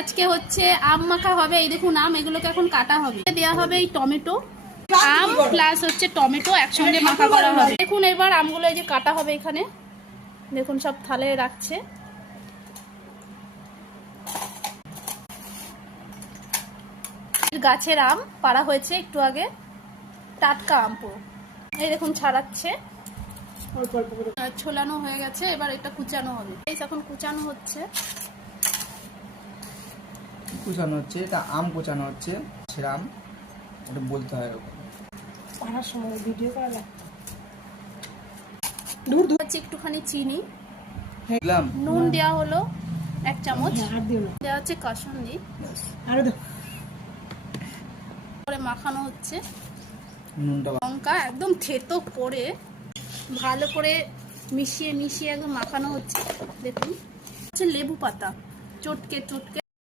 আজকে হচ্ছে আম মাখা হবে। এই দেখুন আম, এগুলোকে এখন কাটা হবে, দেওয়া হবে এই টমেটো, আম প্লাস হচ্ছে টমেটো একসঙ্গে মাখা করা হবে। দেখুন এবার আমগুলো এই যে কাটা হবে, এখানে দেখুন সব থালে রাখছে। গাছের আম পাড়া হয়েছে একটু আগে, টাটকা আম পুরো। এই দেখুন ছাড়াচ্ছে, ছোলানো হয়ে গেছে, এবার এটা কুচানো হবে। এখন কুচানো হচ্ছে, এটা আম কুচানো হচ্ছে, সেরা আম এটা বলতে হয় এরকম পাড়ার সময় ভিডিও করা যায়। হচ্ছে একটুখানি চিনি, দিলাম, নুন দেওয়া হলো 1 চামচ, আর দিও না, দেওয়া হচ্ছে কাসুন্দি, আরো দাও। করে মাখানো হচ্ছে। নুনটা লঙ্কা একদম থেতো করে ভালো করে মিশিয়ে মিশিয়ে একদম মাখানো হচ্ছে। দেখুন হচ্ছে লেবু পাতা চটকে চটকে